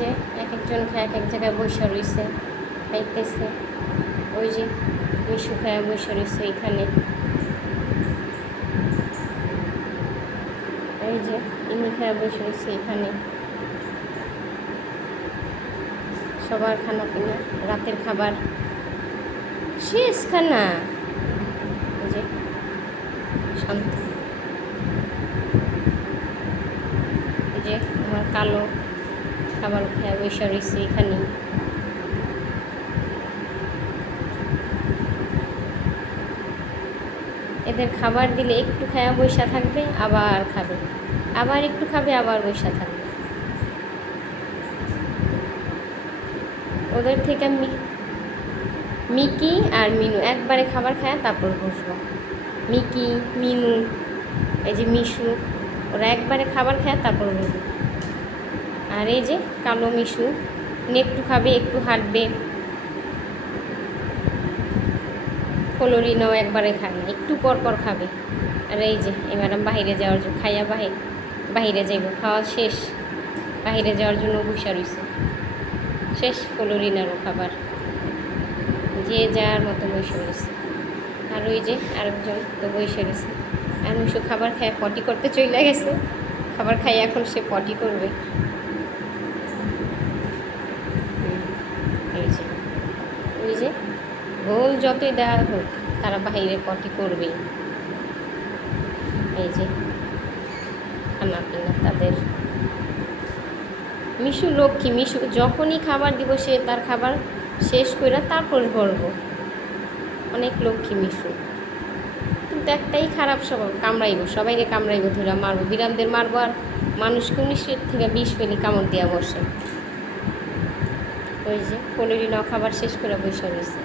যে এক একজন খায়, এক এক জায়গায় বসে রয়েছে, খাইতেছে। ওই যে মিশু খায় বসে রয়েছে এখানে। এই যে ইনি খায় বসে রয়েছে এখানে। সবার খানা পিনা, রাতের খাবার শেষ খানা। এই যে শান্ত, এই যে আমার কালো খাবার খায় বসে রয়েছে এখানে। এদের খাবার দিলে একটু খায়া বসা থাকবে, আবার খাবে, আবার একটু খাবে, আবার বসা থাকবে। ওদের থেকে মিকি আর মিনু একবারে খাবার খায় তারপর বসবো। মিকি, মিনু, এই যে মিশু, ওরা একবারে খাবার খায় তারপর বসবো। আর এই যে কালো মিশু, একটু খাবে, একটু হাঁটবে। ফ্লোরিনাও একবারে খায় না, একটু পর পর খাবে। আর এই যে এই ম্যাডাম বাহিরে যাওয়ার জন্য, খাইয়া বাহিরে যাইব, খাওয়া শেষ, বাহিরে যাওয়ার জন্য বসে রয়েছে। শেষ ফ্লোরিনারও খাবার, যে যার মতো বসে রয়েছে। আর ওই যে আরেকজন তো বসে রয়েছে। আর মিশু খাবার খায় পটি করতে চলে গেছে, খাবার খাই এখন সে পটি করবে। এই যে ওই যে গোল যতই দেওয়া হোক তারা বাহিরে পটি করবে। এই যে খানা পিনা তাদের। মিশু লক্ষ্মী, মিশু যখনই খাবার দিব সে তার খাবার শেষ করে তারপর বলবো। অনেক লক্ষ্মী মিশু, কিন্তু একটাই খারাপ স্বভাব, কামড়াইব, সবাইকে কামড়াইব, ধরে মারবো, বিড়ালদের মারবো, আর মানুষকে 19 থেকে 20 ফেলি কামড় দেওয়া বসে। ওই যে ফ্লোরিনাও খাবার শেষ করে বসে রয়েছে।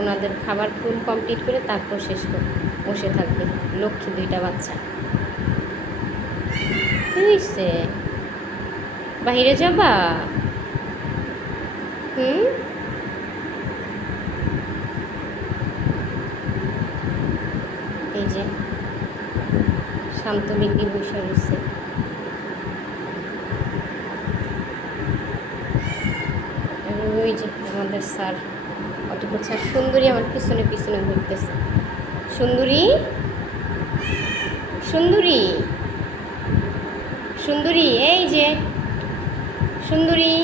ওনাদের খাবার ফুল কমপ্লিট করে তারপর শেষ করে বসে থাকবে। লক্ষ্মী দুইটা বাচ্চা। কি হয়েছে, বাহিরে যাবা? এই যে শান্ত বিক্রি বসে রয়েছে। ওই যে আমাদের স্যার অটো করছে, আর সুন্দরী আমার পিছনে পিছনে ঘুরতেছে। সুন্দরী, সুন্দরী, সুন্দরী, এই যে সুন্দরী।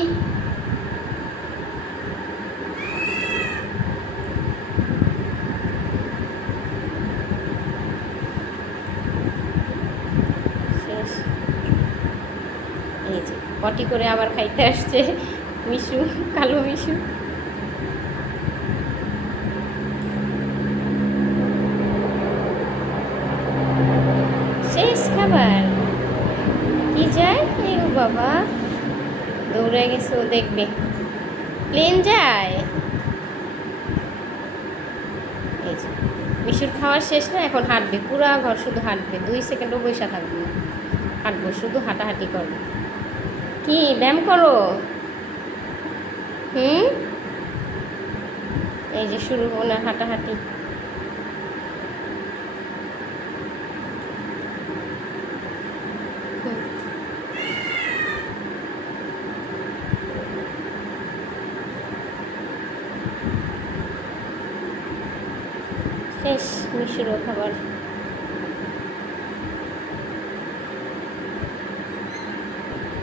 শেষ। এই যে পটি করে আবার খাইতে আসছে মিশু, কালো মিশু। শেষ খাবার কি যায়? এই বাবা দৌড়ে গেছে, ও দেখবে প্লেন যায়। এই যে মিশুর খাওয়া শেষ না, এখন হাঁটবে, পুরা ঘর শুধু হাঁটবে, 2 সেকেন্ডও বসে থাকবে না, হাঁটবো, শুধু হাঁটাহাঁটি করবে। কি ব্যায়াম করো? এই যে শুরু ওনার হাঁটাহাঁটি। শেষ মিশুরও খাবার।